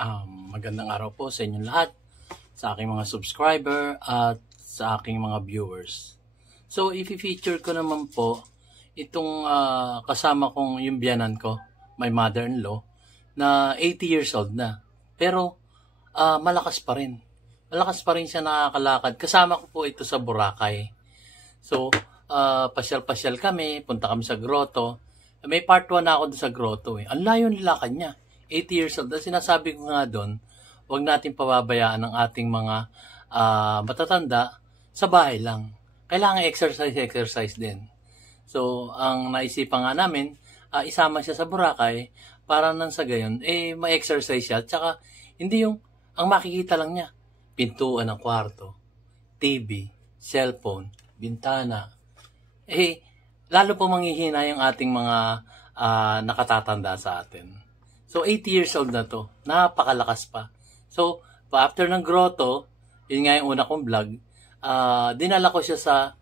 Magandang araw po sa inyong lahat, sa aking mga subscriber at sa aking mga viewers. So, i-feature ko naman po itong kasama kong yung biyanan ko, my mother-in-law, na 80 years old na. Pero, malakas pa rin. Malakas pa rin siya nakakalakad. Kasama ko po ito sa Boracay. So, pasyal-pasyal kami, punta kami sa grotto. May part 1 na ako doon sa grotto. Ang layo nilakad niya. 80 years old. Sinasabi ko nga doon, huwag natin pababayaan ang ating mga matatanda sa bahay lang. Kailangan exercise din. So, ang naisipan nga namin, isama siya sa Boracay para nang sa gayon, ma-exercise siya. Tsaka, hindi yung, ang makikita lang niya, pintuan ng kwarto, TV, cellphone, bintana. Lalo po manghihina yung ating mga nakatatanda sa atin. So, 80 years old na to. Napakalakas pa. So, after ng grotto, yun nga yung una kong vlog, dinala ko siya sa,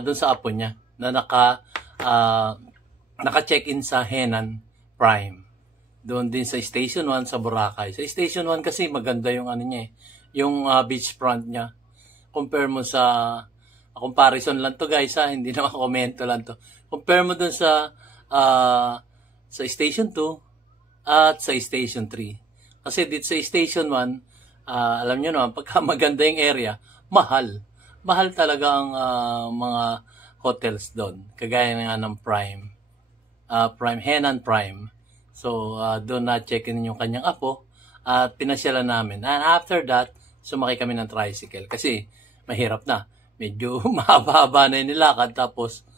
doon sa apo niya, na naka-check-in sa Henan Prime. Doon din sa Station 1 sa Boracay. Sa Station 1 kasi maganda yung ano niya yung beachfront niya. Compare mo sa, comparison lang to guys hindi naman komento lang to. Compare mo doon sa Station 2, at sa Station 3. Kasi dito sa Station 1, alam nyo naman, pagka maganda yung area, mahal. Mahal talaga ang mga hotels doon. Kagaya nga ng Prime. Henan Prime. So, doon na-check-in yung kanyang apo at pinasyalan namin. And after that, sumakay kami ng tricycle. Kasi, mahirap na. Medyo mahaba-haba na yung nilakad. Tapos,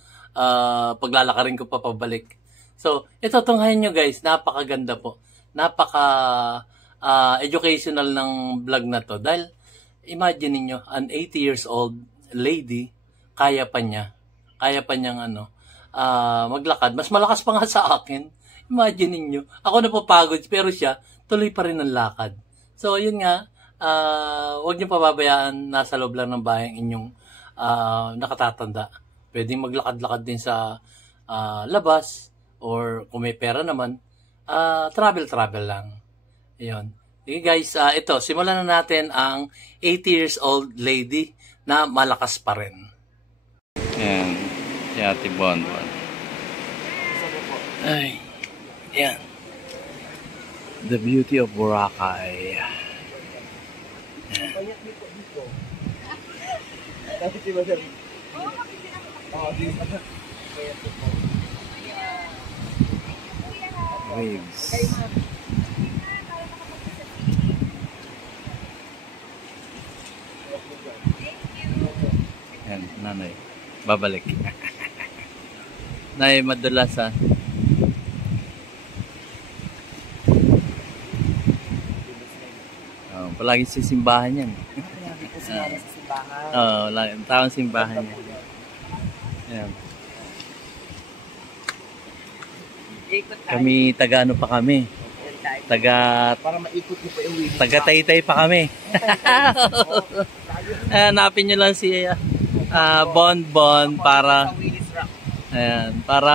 paglalakarin ko pa pabalik. So, ito tunghayan nyo guys, napakaganda po. Educational ng vlog na to. Dahil, imagine niyo an 80 years old lady, kaya pa niyang maglakad. Mas malakas pa nga sa akin. Imagine niyo ako napapagod, pero siya, tuloy pa rin ang lakad. So, yun nga, huwag niyo pababayaan, nasa loob lang ng bahay ang inyong nakatatanda. Pwedeng maglakad-lakad din sa labas, or kung may pera naman, travel lang. Ayun. Okay guys, ito, simulan na natin ang 80 years old lady na malakas pa rin. Ayan, si Ate Bonbon. Ay, ayan. The beauty of Boracay. Waves. Yan, nanay. Babalik. Nay, madulas palagi sa simbahan yan. Palagi po sa simbahan. Palagi. Taong simbahan yan. Ayan. Kami taga ano pa kami? Para maikot niyo pa yung wheel. Taga Taytay pa kami. Hanapin niyo lang si Bonbon para para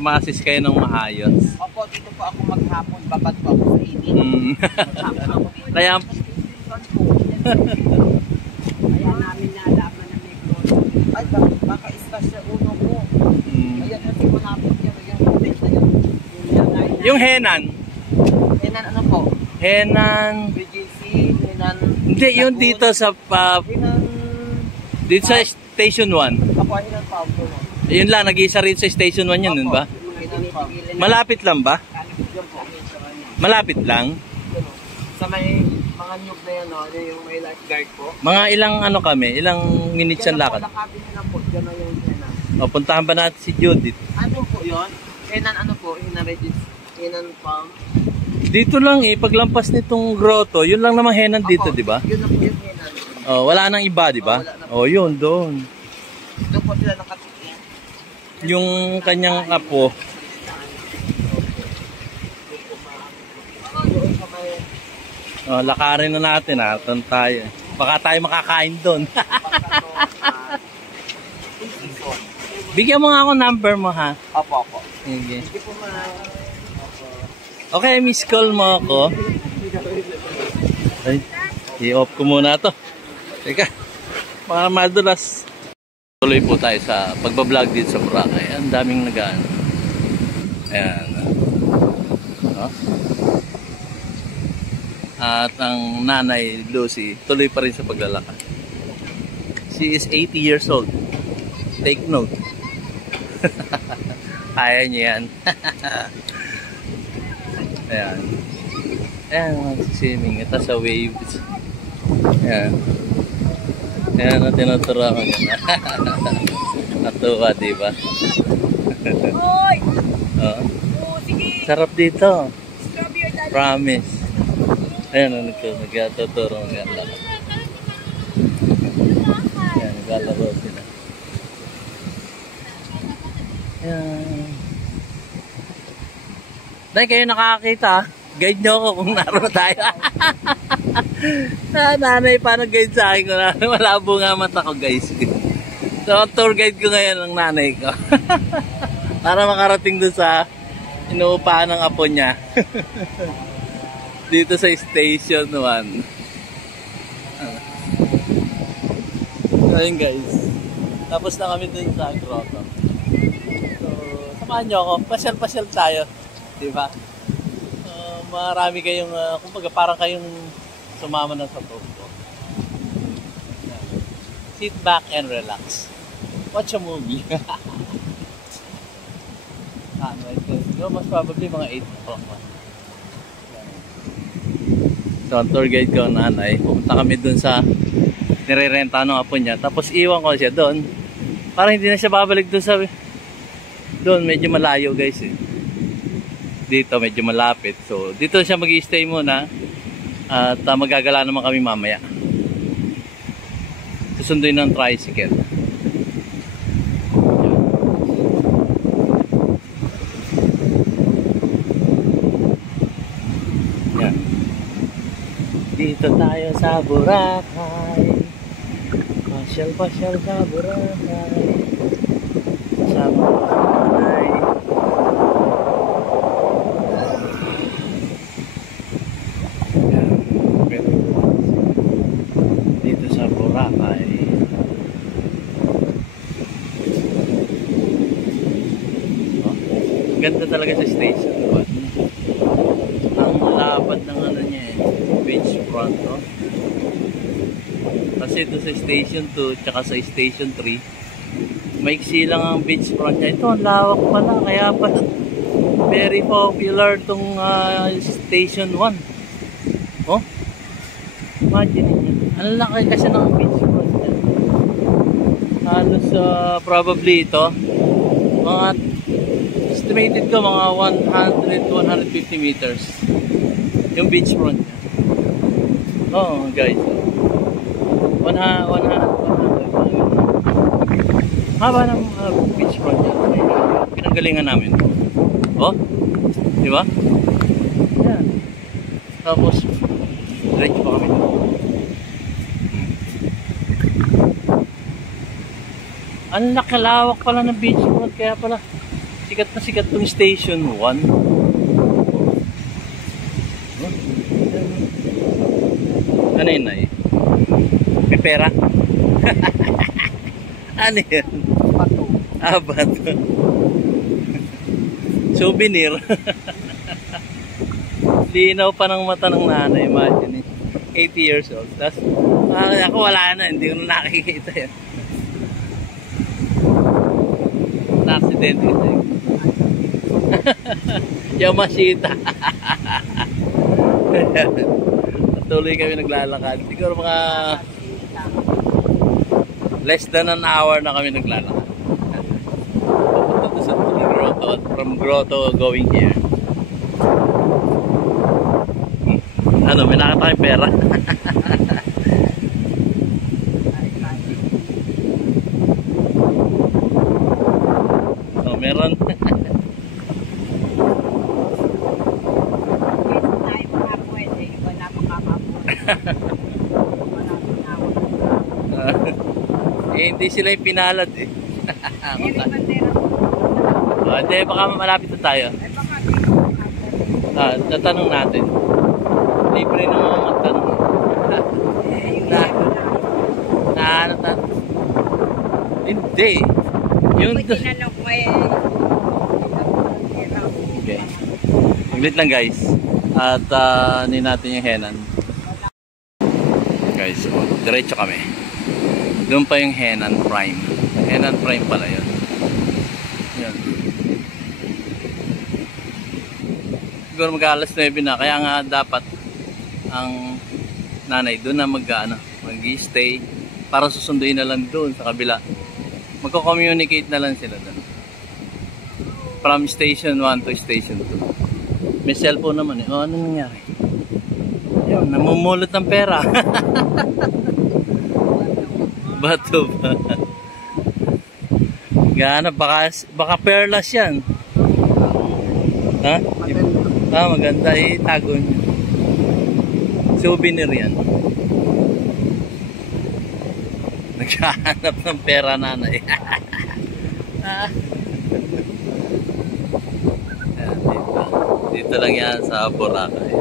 ma-assist kayo ng maayos. Opo, dito po ako maghapon, babad po ako sa init. Kaya namin nalaman na may grotto. Ay, baka istasya uno ko. Ayan, kasi malapit yan. yung Henan. Henan ano po? Henan. BGC, Henan. Hindi, yung dito sa Henan. dito sa Station 1. Ako, Henan Pablo. Yun lang, nag-iisa rin sa Station 1 yun, ba? Malapit lang ba? Malapit lang? Sa may mga nyug na yan, yung may lifeguard po. Mga ilang ano kami, ilang minutes ang lakad? Lakabin nila po, dyan na yung Henan. Puntahan ba natin si Judith? Ano po yun? Henan ano po? Henan Farm? Dito lang paglampas nitong grotto, yun lang naman Henan dito, di ba? Yun na po yung Henan. Wala nang iba, di ba? Yun, doon. Doon po sila nakatikin. Yung kanyang apo. Lakarin na natin doon tayo. Baka tayo makakain doon. Bigyan mo nga ako number mo ha. Opo. Sige. Okay, miss call mo ako. Ay, i-off ko muna to. Teka, para madulas. Tuloy po tayo sa pagbablog dito sa Boracay. Ang daming nagaan. Ayan. Oh. At ang nanay Lucy tuloy pa rin sa paglalakad. She is 80 years old. Take note. Kaya niya yan. Ayan. Ayan, swimming. Ito sa waves. Ayan. Ayan, tinuturo ko yan. Natuwa, diba? Hoy! Oh. Oo, sige. Sarap dito. Strawberry dali. Promise. Ayan, nagtuturo ng lakad. Ayan, naglalaro sila. Ayan. Dahil kayo nakakita, guide nyo ako kung naroon tayo. Nanay, paano guide sa akin ko na? Malabo nga mata ko, guys. So, tour guide ko ngayon ang nanay ko. Para makarating doon sa inuupahan ng apo niya. Dito sa station 1. Ayun, guys. Tapos na kami doon sa grotto. So, samahan nyo ako. Pasyal-pasyal tayo. Diba? Marami kayong, kumbaga parang kayong sumama na sa tour ko. Sit back and relax. Watch a movie. Most probably mga 8 o'clock. So, ang tour guide ko, nanay, pumunta kami dun sa nire-renta ng apo niya. Tapos iwan ko siya doon. Parang hindi na siya babalik dun sa doon, medyo malayo, guys, eh. Dito medyo malapit. So, dito siya mag-i-stay muna. At magagala naman kami mamaya. Susunduin ng tricycle. Yan. Dito tayo sa Boracay. Pasyal-pasyal sa Boracay. Kasama nanay. Dito sa Boracay. Oh, ganda talaga sa station. Ang lapad ng ano niya eh, beachfront. Oh. Kasi ito sa station 2 tsaka sa station 3 maiksi lang ang beachfront niya. Ito ang lawak pala, kaya pala very popular tong station 1. Oh, imagine niyo. Ang laki kasi ng beachfront niya. Halos probably ito mga estimated ko mga 100-150 meters yung beachfront niya. Oh guys, 100 haba ng beachfront niya. Pinanggalingan namin. Oh, di ba? Yan. Tapos diretso pa kami. Ang nakalawak pala ng beachfront, kaya pala sikat na sikat tong station 1. Ano yun na eh? May pera? Ano yun? Bato. Ah, bato. Souvenir. Linaw pa ng mata ng nanay, imagine eh. 80 years old. Tapos, ako wala na, hindi ko na nakikita yan. Na-accident kasi. Yamashita. Patuloy kami naglalakad. Siguro mga less than an hour na kami naglalakad. Papunta sa grotto at from grotto going here. Ano, may nakita kayong pera? So, meron. Hindi sila yung pinalad eh. Hindi, baka malapit na tayo. Tatanong natin. Libre naman magtanong. na, ano na, hindi. Yung tinanong mo okay. Saglit lang guys. At ni natin yung henan. Guys, so, diretso kami. Doon pa yung Henan Prime. Henan Prime pala yun. Yan. Siguro mag-alas 9 na. Kaya nga dapat ang nanay doon na mag-stay para susunduin na lang doon sa kabila. Magko-communicate na lang sila doon. From station 1 to station 2. May cellphone naman eh. O, ano nangyari? Yun, namumulot ng pera. Bato ba? Gana, baka perlas yan. Ha? Maganda eh, tago niya. Souvenir yan. Naghahanap ng pera nanay. Dito lang yan sa Boracay.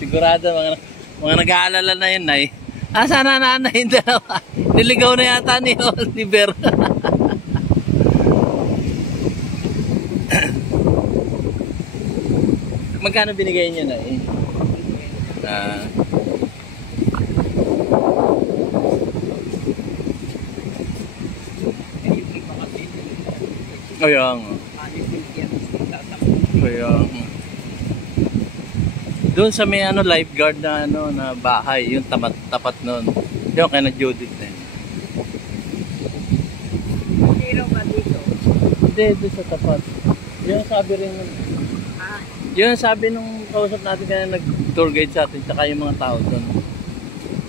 Sigurado mga nag-aalala na yun ay. Sana nanay yung dalawa. Niligaw na yata ni Oliver. Magkano binigay niyo na eh? Kaya doon sa may lifeguard na na bahay, yung tapat noon. Yung kay na Judith na yun. Zero ba dito? Hindi, doon sa tapat. Yung sabi rin yun sabi nung kausap natin kaya nag-tour guide sa atin tsaka yung mga tao doon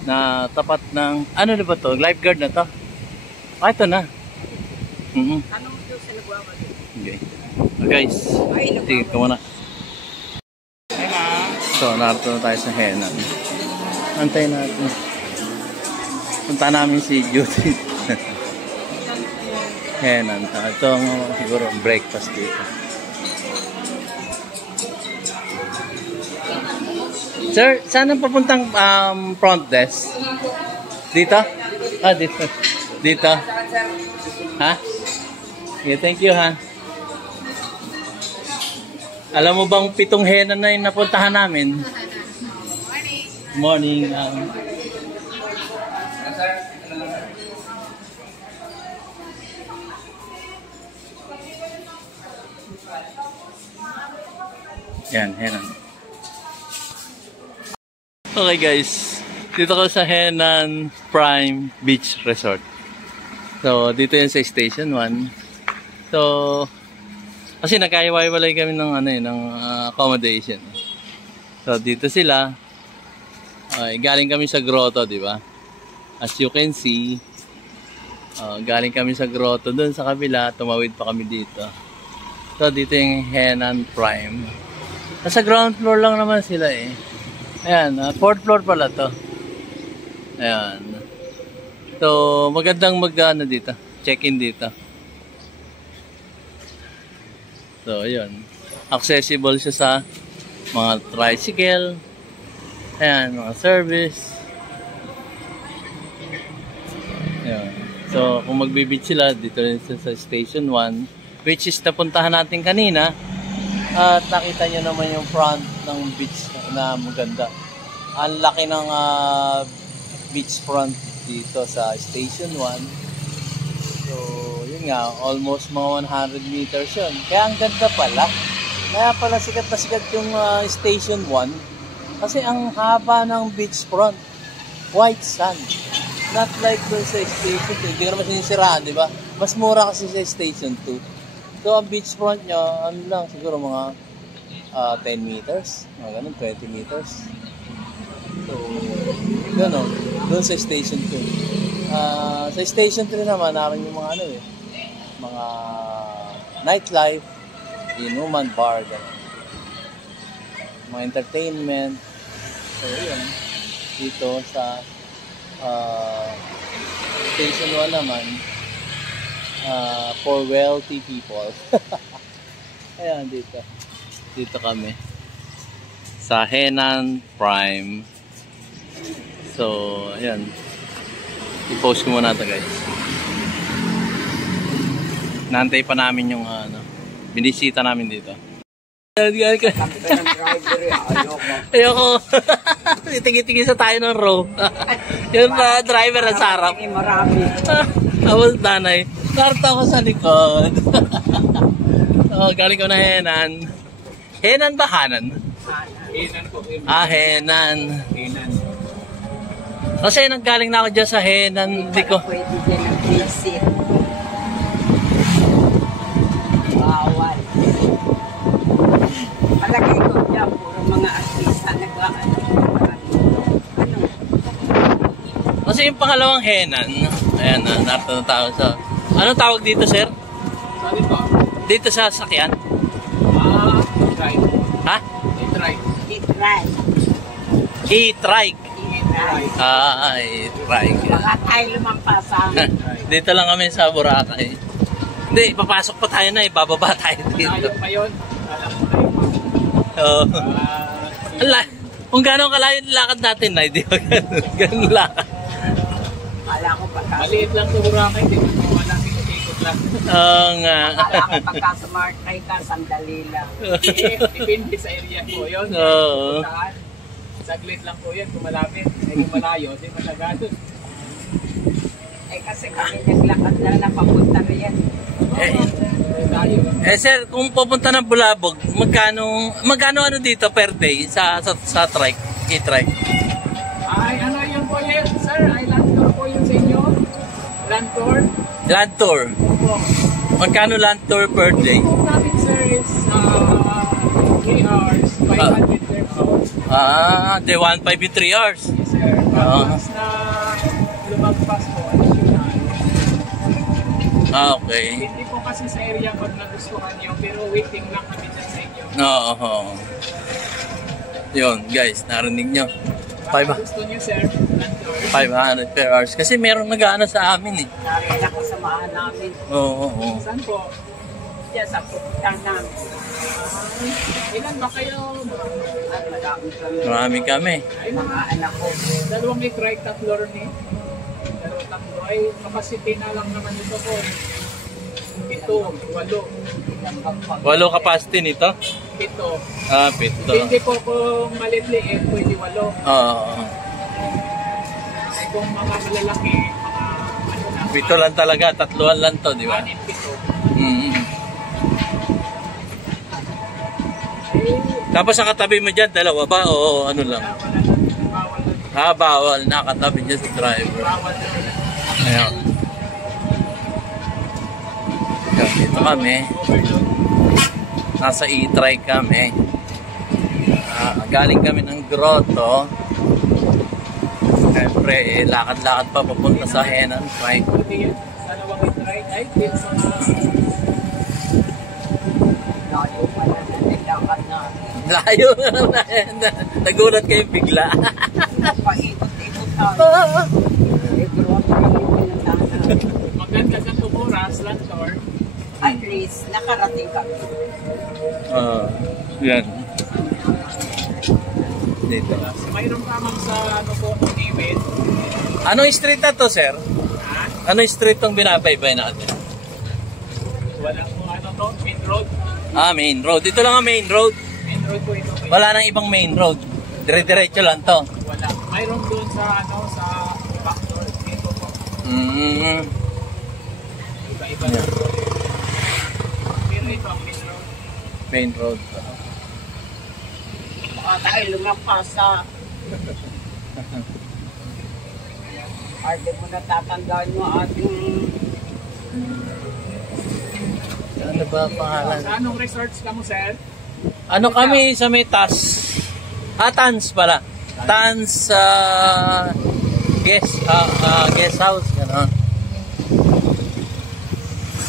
na tapat ng ano na ba to? Lifeguard na to? Ito na. Tanong mo doon sa nagwawag. Okay. Guys, tingin ko muna. So, narito na tayo sa Henan. Antay natin. Punta namin si Judith. Henan. Ito ang siguro breakfast dito. Sir, saan ang papuntang front desk? Dito? Dito. Dito? Ha? Okay, thank you ha. Alam mo bang 7 Henan na yung napuntahan namin? Morning. Yan, Henan. Okay guys, dito ko sa Henan Prime Beach Resort. So, dito yan sa Station 1. So, kasi nagkaiwalay kami ng ng accommodation. So dito sila. Galing kami sa grotto, di ba? As you can see, galing kami sa grotto doon sa kabila, tumawid pa kami dito. So dito yung Henan Prime. Nasa ground floor lang naman sila eh. Ayan, 4th floor pala to. Ayan. So magandang dito. Check-in dito. So, yun. Accessible siya sa mga tricycle. Ayan, mga service. Ayan. So, kung magbibit sila, dito rin sa Station 1, which is napuntahan natin kanina. At nakita nyo naman yung front ng beach na maganda. Ang laki ng beach front dito sa Station 1. So, yun nga, almost mga 100 meters yun. Kaya ang ganda pala. Kaya pala sikat na sikat yung Station 1. Kasi ang haba ng beachfront. White sand. Not like doon sa Station 2. Hindi ka naman sinisiraan, di ba? Mas mura kasi sa Station 2. So, ang beachfront nyo, ano lang, siguro mga 10 meters. Mga ganun, 20 meters. So, gano'n. Doon sa Station 2. Sa Station 3 naman, naroon yung mga mga nightlife, inuman, bar, gano'n. Mga entertainment. So, yun. Dito sa Station 1 naman, for wealthy people. Ayan, dito. Dito kami. Sa Henan Prime. So, ayan. I-post ko muna ito, guys. Nantay pa namin yung binisita namin dito. Ayoko. Tingin-tingin sa tayo ng row. Yung driver na sarap. Marami. Tapos nanay. Narto ako sa likod. Galing ko na Henan. Henan ba Hanan? Henan po. Henan. Henan. Kasi nanggaling na ako dyan sa Henan. Hindi ko. Pwede dyan ang visit. Bawal. Palagay ko dyan, puro mga artista nag-ano. Kasi yung pangalawang Henan. Ayan, narito na tao sa... Anong tawag dito, sir? Sorry po. Dito sa sakyan? E-trike. Ha? E-trike. E-trike. E-trike. E-trike. E-trike. Baka tayo lumampasan. Dito lang kami sa Boracay. Hindi, papasok pa tayo na bababa tayo dito. Ayaw pa yun. Alam mo tayo. Kung gano'ng kalayo yung lakad natin na, hindi ba gano'ng lakad? Kala ko maliit lang sa Boracay, di ba? Wala pinutikot lang. Oo nga. Kala ko pagka-smart try ka, sandali lang. Depende sa area po yun. Oo. Saglit lang po yun, kung malapit. Kung malayo, di matagado. Kasi kami naglakad lang na papunta riyan. Sir, kung pupunta ng Bulabog, magkano ano dito per day sa trike, e-trike? Ay, ano yun po yun, sir? Ay, land tour po yun sa inyo? Land tour? Land tour. Opo. Magkano land tour per day? Yung namin, sir, is 3 hours, 500 per hour. Day 1, 5 with 3 hours. Yes, sir. Once na lumagpas po, okay. Hindi po kasi sa area pag nagustuhan nyo, pero waiting lang kami dyan sa inyo. Oo. Yun, guys, narinig nyo. Gusto nyo, sir, land tour? 500 per hours. Kasi merong nag-ano sa amin eh. Nakita kasamahan namin. Oo. Saan po? Diyan sa pupuntahan namin. Ilan ba kayo? Marami kami. Ay, mga anak ko. Dalawang e-trike, tatlo rin eh. Tatlo ay capacity na lang naman ito po. 7, 8. 8 capacity nito? 7. 7. Hindi po kung maliit-liit, pwede 8. Oo. Ay kung mga malalaki, mga ano na. 7 lang talaga, 3 lang to, di ba? 7. Tapos ang katabi mo dyan, dalawa ba? O ano lang? Bawal. Nakatabi dyan sa driver. Ayan. Dito kami. Nasa e-trike kami. Galing kami ng grotto. Siyempre, lakad-lakad pa papunta sa Henan Prime. Dalawang e-trike ay din sa layo pa na nilakad namin. Layo na. Nagulat kayo bigla. Paikot-ikot tayo. Maganda sa Tumuras, land tour. At least, nakarating kami. Yan. Dito. Mayroon tamang sa ano po, Niwid. Anong street na to, sir? Anong street tong binabaybay natin? Walang po ano to, main road. Main road. Dito lang ang main road. Main road po ito. Wala nang ibang main road. Dire-diretso lang to. Wala. Mayroon doon sa ano, sa backdoor. Dito po. Iba-iba lang po. Pero ito ang main road. Main road. Baka tayo lumampas sa arte mo natatandaan mo ating Ano ba pangalan? sa anong resorts ka mo, sir? Ano kami sa may TAS? Tans pala. Tans guest house. Gano'n.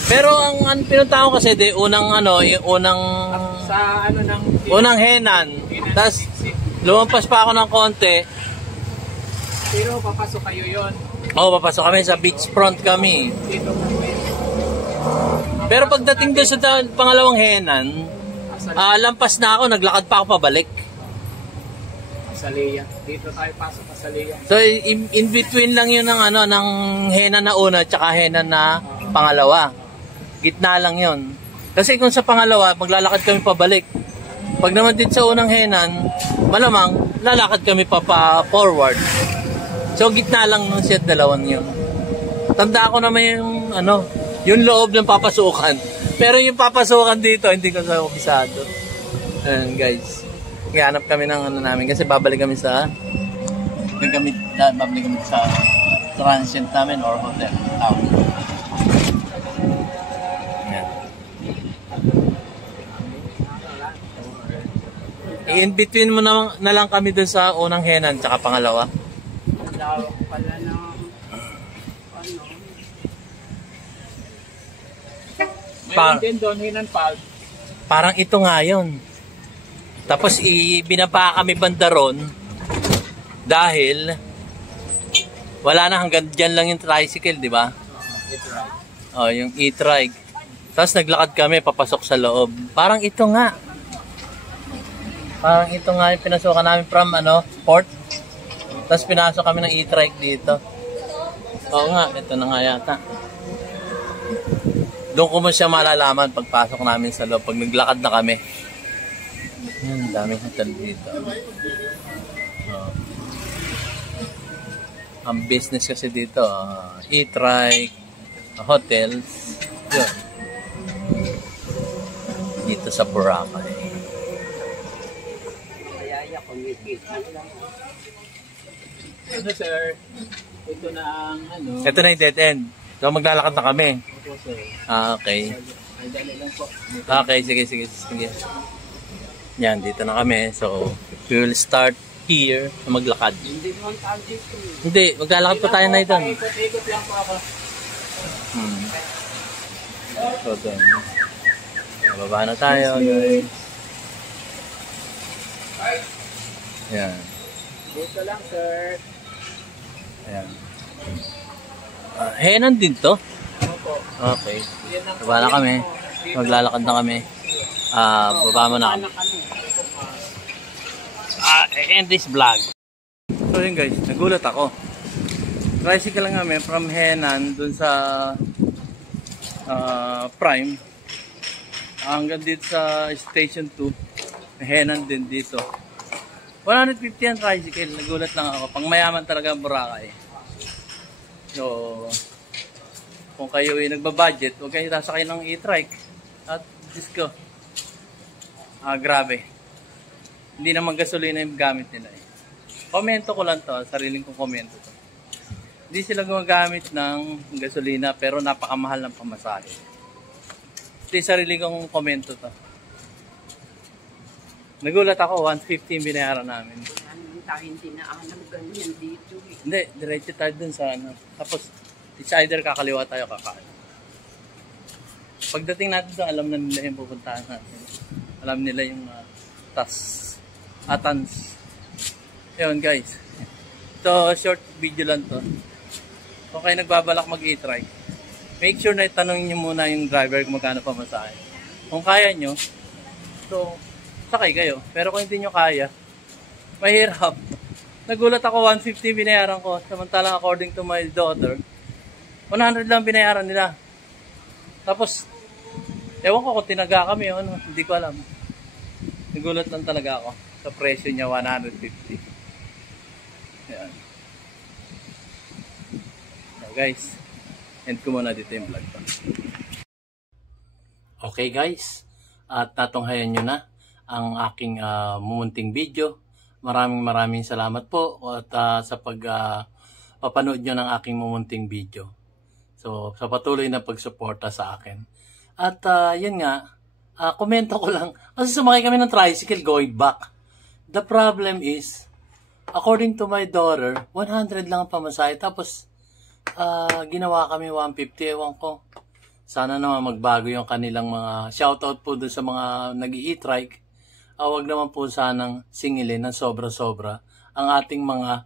Pero ang pinunta ko kasi unang Sa ano ng unang Henan. Tapos lumampas pa ako ng konti. Pero papasok kayo yon. Papasok kami sa beachfront kami. Dito kami. Pero pagdating doon sa pangalawang henan, lampas na ako, naglakad pa ako pabalik. Asalea. Dito tayo pasok Asalea. So in between lang yun ng ano ng henan na una at henan na pangalawa. Gitna lang yun. Kasi kung sa pangalawa, maglalakad kami pabalik. Pag naman din sa unang henan, malamang lalakad kami pa forward. So gitna lang nung siya dalawang yun. Tanda ko naman yung ano, yung loob ng papasukan. Pero yung papasukan dito, hindi ko sa opisado. Ayan guys. Naghanap kami ng ano namin kasi babalik kami sa babalik kami sa transient namin or hotel town. Ayan. In between mo na lang kami dun sa unang henan tsaka pangalawa. Lawak pala ng Mayroon doon hinan pal. Parang ito nga yun. Tapos binaba kami banda ron dahil wala na, hanggang dyan lang yung tricycle, di ba? Oh, yung e-trike. Tapos naglakad kami papasok sa loob. Parang ito nga yung pinasukan namin from port. Tapos pinasok kami ng e-trike dito. Oo nga, ito na nga yata. Doon ko mo siya malalaman pagpasok namin sa loob, pag naglakad na kami. Yan, daming hotel dito. Ang business kasi dito, e-trike, hotels, yun. Dito sa Boracay. Ano sir? Ito na ang Ito na yung dead end. So maglalakad na kami. Opo sir. Okay. Ay dali lang po. Okay, sige. Yan, dito na kami. So, we will start here na maglakad. Hindi naman tayo dito. Hindi, maglalakad pa tayo na ito. Ikot lang po ako. So, doon. Bababa na tayo, guys. Yan. Dito lang sir. Ayan. Henan din to? Opo. Okay. Baba na kami. Maglalakad na kami. Baba mo na kami. End this vlog. So yun guys, nagulat ako. Tricycle lang kami from Henan dun sa Prime hanggang dito sa Station 2. Henan din dito. 150 ang tricycle. Nagulat lang ako. Pang mayaman talaga ang Boracay. So, kung kayo ay nagbabudget, huwag kayo sasakay ng e-trike. At disco. Grabe. Hindi naman gasolina yung gamit nila eh. Komento ko lang to, sariling kong komento to. Hindi sila gumagamit ng gasolina pero napakamahal ng pamasahe. Ito yung sarili kong komento to. Nagulat ako, 150 binayaran namin. Hindi na alam ganyan dito eh. Hindi, diretso tayo dun sa Tapos, it's either kakaliwa tayo kakaan. Pagdating natin doon, alam na nila yung pupuntahan natin. Alam nila yung Atans. Ayun guys. So, short video lang to. Kung kayo nagbabalak mag-e-try, make sure na itanongin nyo muna yung driver kung magkano pamasahe. Kung kaya nyo, so, sakay kayo. Pero kung hindi nyo kaya, mahirap. Nagulat ako, 150 binayaran ko. Samantalang according to my daughter, 100 lang binayaran nila. Tapos, ewan ko kung tinaga kami o ano, hindi ko alam. Nagulat lang talaga ako sa presyo niya, 150. Ayan. So guys, end ko muna dito yung vlog ko. Okay guys, at natunghayan nyo na ang aking mumunting video. Maraming salamat po at sa papanood nyo ng aking mumunting video. So, sa patuloy na pagsuporta sa akin. At yun nga, komento ko lang. Kasi sumakay kami ng tricycle going back. The problem is, according to my daughter, 100 lang ang pamasahe. Tapos, ginawa kami 150. Ewan ko. Sana naman magbago yung kanilang mga shoutout po doon sa mga nag-i-e-trike. Huwag naman po sanang singilin ng sobra-sobra ang ating mga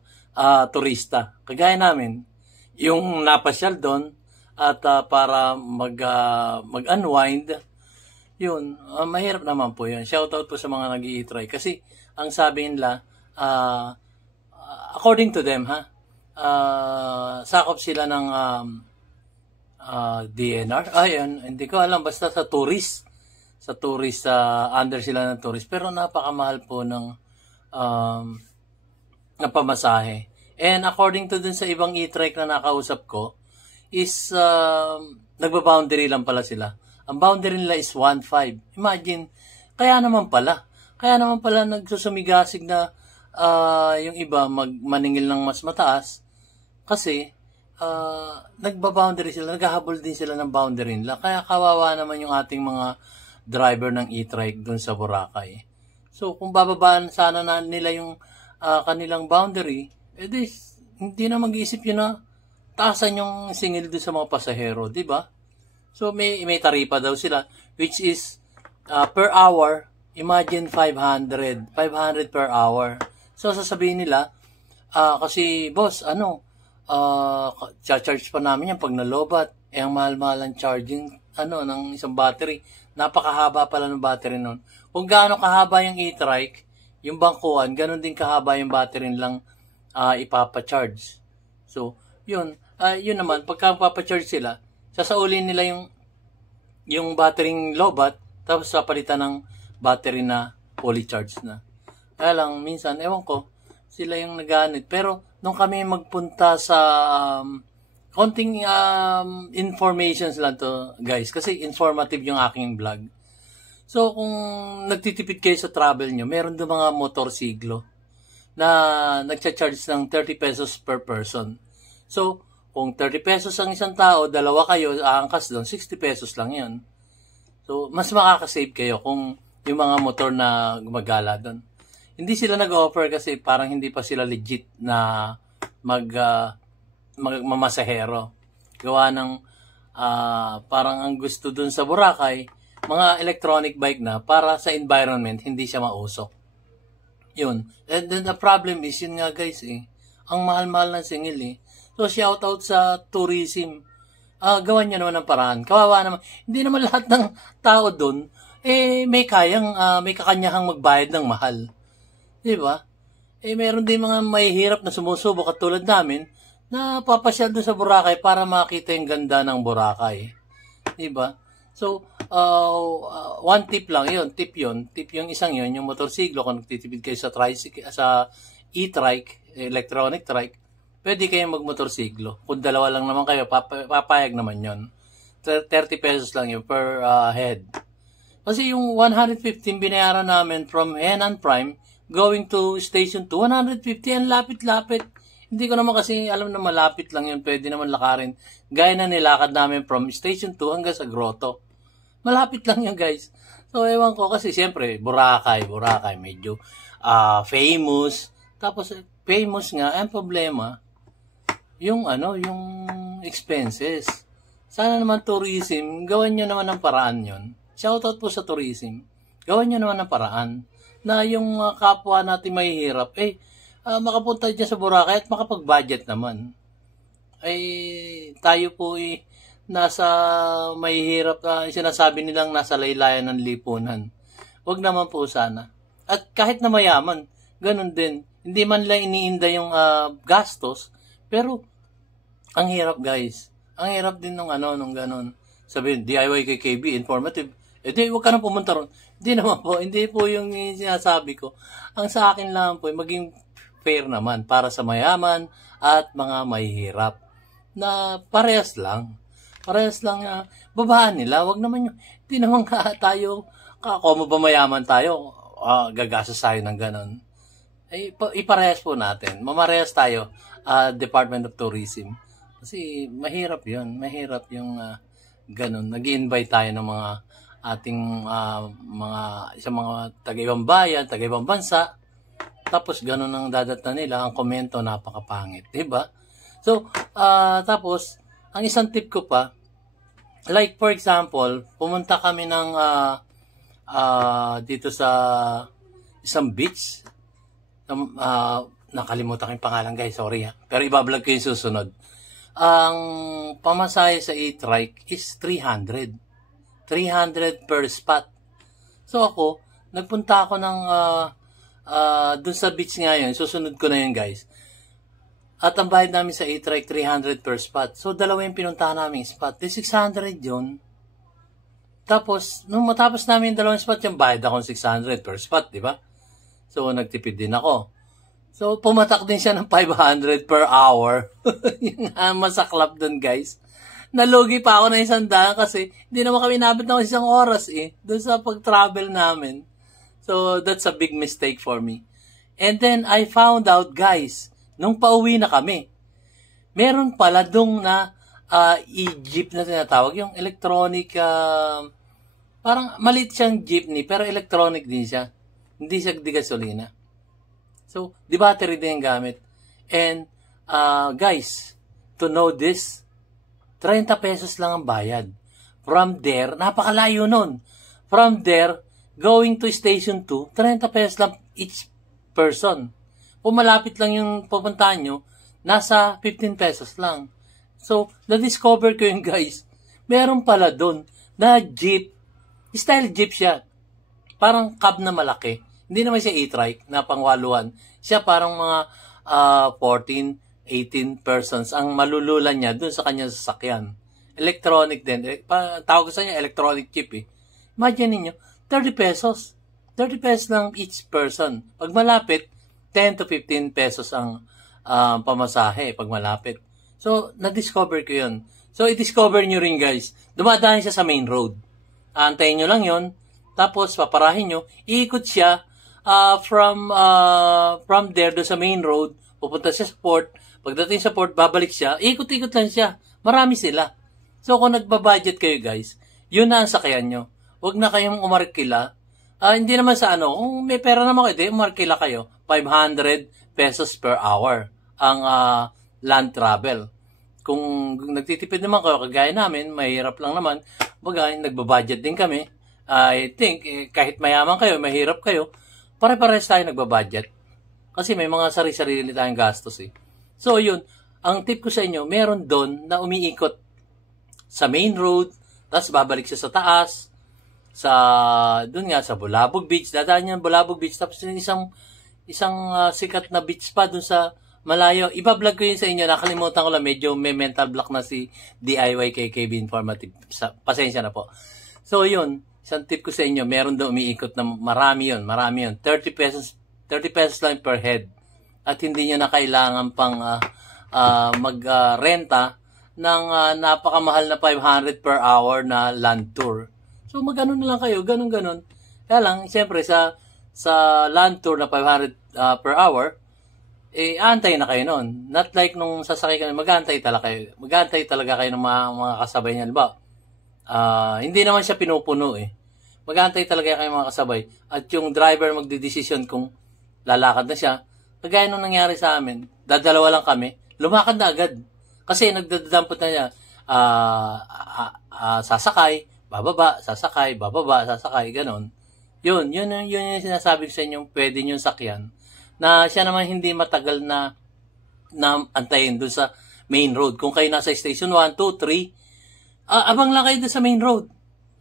turista. Kagaya namin, yung napasyal doon, at para mag-unwind, yun, mahirap naman po yun. Shoutout po sa mga nag-i-try. Kasi, ang sabi nila, according to them, sakop sila ng DNR. Ayun, hindi ko alam. Basta sa tourist. Sa tourist, under sila ng tourist. Pero napakamahal po ng pamasahe. And according to dun sa ibang e-trike na nakausap ko, is nagba-boundary lang pala sila. Ang boundary nila is 1.5. Imagine, kaya naman pala nagsusumigasig na yung iba maningil ng mas mataas kasi nagba-boundary sila, naghahabol din sila ng boundary nila. Kaya kawawa naman yung ating mga driver ng e-trike dun sa Boracay. So, kung bababaan sana na nila yung kanilang boundary, edi hindi na mag-iisip yun na taasan yung singil doon sa mga pasahero, di ba? So, may taripa daw sila, which is per hour, imagine 500 per hour. So, sasabihin nila, kasi boss, charge pa namin yan pag nalobat. Ang mahal-mahal ang charging, ng isang battery. Napakahaba pala ng battery nun. Kung gaano kahaba yung e-trike, yung bangkuhan, ganun din kahaba yung battery lang ipapacharge. So, yun naman, pagka papacharge sila, sasaulin nila yung battery lobat, tapos papalitan ng battery na fully charged na. Kaya lang, minsan, ewan ko, sila yung naganit. Pero, nung kami magpunta sa konting informations lang to, guys, kasi informative yung aking vlog. So, kung nagtitipid kayo sa travel nyo, meron doon mga motorsiklo na nagcha-charge ng 30 pesos per person. So, kung 30 pesos ang isang tao, dalawa kayo, aangkas doon, 60 pesos lang yan. So, mas makakasave kayo kung yung mga motor na gumagala doon. Hindi sila nag-offer kasi parang hindi pa sila legit na mamasahero. Gawa ng parang ang gusto doon sa Boracay, mga electronic bike na para sa environment, hindi siya mausok. Yun. And then the problem is, yun nga guys ang mahal-mahal ng singil So, shoutout sa tourism. Gawan nyo naman ng paraan. Kawawa naman. Hindi naman lahat ng tao doon, may kakanyahang magbayad ng mahal. Diba? Meron din mga mahihirap na sumusubok katulad namin na papasyal doon sa Boracay para makita yung ganda ng Boracay. Diba? So, one tip lang yun. Tip yung isang yun, yung motorsiklo, kung nagtitipid kayo sa tricycle, sa e-trike, electronic trike, pwede kayong magmotorsiklo. Kung dalawa lang naman kayo, papayag naman yun. 30 pesos lang yun per head. Kasi yung 115 binayaran namin from Henan Prime going to Station 2, 150, ang lapit-lapit. Hindi ko naman kasi alam na malapit lang yun, pwede naman lakarin. Gaya na nilakad namin from Station 2 hanggang sa Grotto. Malapit lang yun, guys. So, ewan ko kasi siyempre, Boracay, medyo famous. Tapos, famous nga, ang problema, yung expenses. Sana naman tourism, gawan nyo naman ng paraan yun. Shoutout po sa tourism. Gawan nyo naman ng paraan na yung kapwa natin mahihirap, makapunta dyan sa Boracay at makapag-budget naman. Tayo po nasa mahihirap na sinasabi nilang nasa laylayan ng lipunan. Wag naman po sana. At kahit na mayaman, ganun din. Hindi man lang iniinda yung gastos, pero ang hirap guys. Ang hirap din nung ganun. Sabihin, DIY kay KB, informative. Di, wag ka na pumunta ron. Hindi po yung sinasabi ko. Ang sa akin lang po, maging fair naman para sa mayaman at mga mahihirap. Na parehas lang. Babaan nila. Wag naman yung, hindi naman tayo, kung ba mayaman tayo, gagastos tayo ng ganon. Iparehas po natin. Mamarehas tayo, Department of Tourism. Kasi mahirap yun. Mahirap yung ganon. Nag-i-invite tayo ng mga ating mga taga-ibang bayan, taga-ibang bansa. Tapos ganon ang dadatnan nila. Ang komento, napakapangit. Diba? So, tapos, ang isang tip ko pa, like for example, pumunta kami ng dito sa isang beach. Nakalimutan ko yung pangalan guys, sorry ha. Pero ibablog ko yung susunod. ang pamasahe sa e-trike is 300. 300 per spot. So ako, nagpunta ako ng dun sa beach ngayon. Susunod ko na yun, guys. At ang bayad namin sa e-trike, 300 per spot. So, dalawa yung pinuntahan namin spot. 600 yun. Tapos, nung matapos namin yung dalawang spot, yung bayad akong 600 per spot, di ba? So, nagtipid din ako. So, pumatak din siya ng 500 per hour. Yung masaklap dun, guys. Nalugi pa ako ng 100 kasi hindi naman kami nabot ng 1 oras dun sa pag-travel namin. So, that's a big mistake for me. And then, I found out, guys, nung pauwi na kami, meron pala dong na e-jeep na tinatawag, yung electronic, parang maliit siyang jeepney, pero electronic din siya. Hindi siya di gasolina. So, di battery din yung gamit. And, guys, to know this, 30 pesos lang ang bayad. From there, napakalayo nun. From there, going to station 2, 30 pesos lang each person. Kung malapit lang yung pupuntahan nyo, nasa 15 pesos lang. So, na-discover ko yun, guys. Meron pala dun na jeep. Style jeep siya. Parang cab na malaki. Hindi naman siya e-trike na pangwaluhan. Siya parang mga 14, 18 persons ang malululan niya dun sa kanyang sasakyan. Electronic din. Tawag ko sa niya, electronic chip Imagine niyo 30 pesos. 30 pesos lang each person. Pag malapit, 10 to 15 pesos ang pamasahe pag malapit. So, na-discover ko yun. So, i-discover nyo rin, guys. Dumadaan siya sa main road. Aantayin nyo lang yun. Tapos, paparahin nyo. Iikot siya from there do sa main road. Pupunta siya sa port. Pagdating sa port, babalik siya. Ikot-ikot lang siya. Marami sila. So, kung nagbabudget kayo, guys, yun na ang sakyan nyo. Huwag na kayong umarkila. Hindi naman sa kung may pera naman kayo, umarkila kayo. 500 pesos per hour ang land travel. Kung nagtitipid naman kayo, kagaya namin, mahirap lang naman. Baga, nagbabudget din kami. I think, kahit mayaman kayo, mahirap kayo, pare-pares tayo nagbabudget. Kasi may mga sarili-sarili tayong gastos So, yun. Ang tip ko sa inyo, meron doon na umiikot sa main road, tapos babalik siya sa taas, doon nga, sa Bulabog Beach. Dadaan niya Bulabog Beach, tapos isang sikat na beach pa doon sa malayo. Iba-vlog ko yun sa inyo. Nakalimutan ko lang, medyo may mental block na si DIY KKB Informative. Pasensya na po. So, yun. Isang tip ko sa inyo, meron doon umiikot na marami yun. 30 pesos lang per head. At hindi nyo na kailangan pang magrenta ng napakamahal na 500 per hour na land tour. So, mag-ano na lang kayo, ganun-ganun. Kaya lang, siyempre, sa land tour na 500 per hour, aantay na kayo noon. Not like nung sasakay kayo, mag-aantay talaga kayo ng mga kasabay niya. Diba? Hindi naman siya pinupuno Mag-aantay talaga kayo mga kasabay. At yung driver magdidesisyon kung lalakad na siya. Kagaya nung nangyari sa amin, dadalawa lang kami, lumakad na agad. Kasi nagdadampot na siya, sasakay, bababa, sasakay, ganon. Yun yung sinasabi ko sa inyo, pwede nyo sakyan, na siya naman hindi matagal na antayin dun sa main road. Kung kayo nasa station 1, 2, 3, abang lang kayo dun sa main road.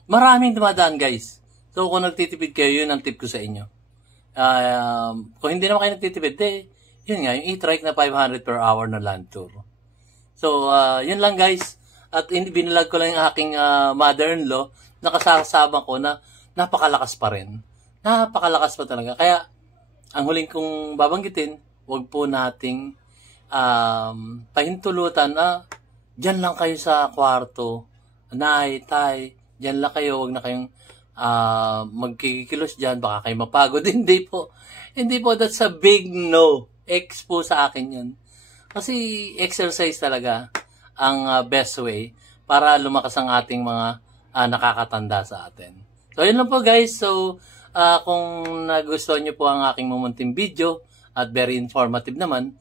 Maraming dumadaan, guys. So, kung nagtitipid kayo, yun ang tip ko sa inyo. Kung hindi naman kayo nagtitipid, yun nga, yung e-trike na 500 per hour na land tour. So, yun lang, guys. At binalag ko lang yung aking mother-in-law na kasama ko na napakalakas pa rin. Napakalakas pa talaga. Kaya, ang huling kong babanggitin, huwag po nating pahintulutan dyan lang kayo sa kwarto. Nay, tay, dyan lang kayo, huwag na kayong magkikilos dyan, baka kayo mapagod. Hindi po, that's a big no. X po sa akin yun. Kasi exercise talaga ang best way para lumakas ang ating mga nakakatanda sa atin. So, yun lang po, guys. So, kung nagustuhan nyo po ang aking mumunting video at very informative naman,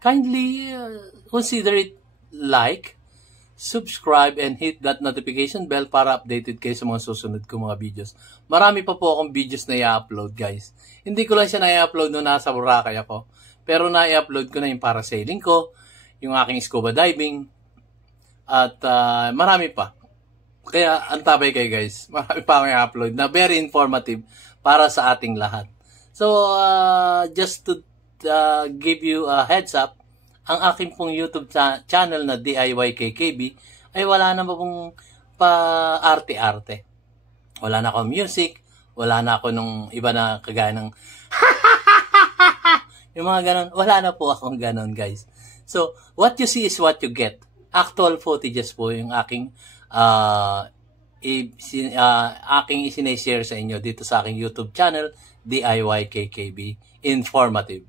kindly consider it like, subscribe, and hit that notification bell para updated kayo sa mga susunod ko mga videos. Marami pa po akong videos na i-upload, guys. Hindi ko lang siya na i-upload nung nasa Boracay ako. Pero na-i-upload ko na yung parasailing ko, yung aking scuba diving, at marami pa. Kaya antabay kayo guys, marami pa akong i-upload na very informative para sa ating lahat. So, just to give you a heads up, ang aking pong YouTube channel na DIY KKB ay wala na pong pa-arte-arte. Wala na akong music, wala na ako nung iba na kagaya ng yung mga ganon. Wala na po akong ganon, guys. So, what you see is what you get. Actual footages po yung aking aking isinashare sa inyo dito sa aking YouTube channel, DIY KKB Informative.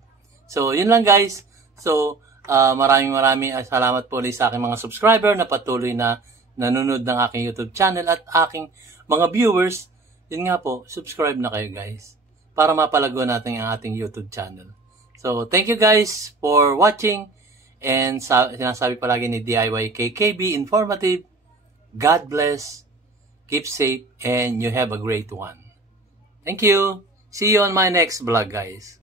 So, yun lang guys. So, maraming salamat po ulit sa aking mga subscriber na patuloy na nanonood ng aking YouTube channel at aking mga viewers. Yun nga po, subscribe na kayo guys para mapalago natin ang ating YouTube channel. So, thank you guys for watching, and sinasabi palagi ni DIY KKB Informative, God bless, keep safe, and you have a great one. Thank you. See you on my next vlog guys.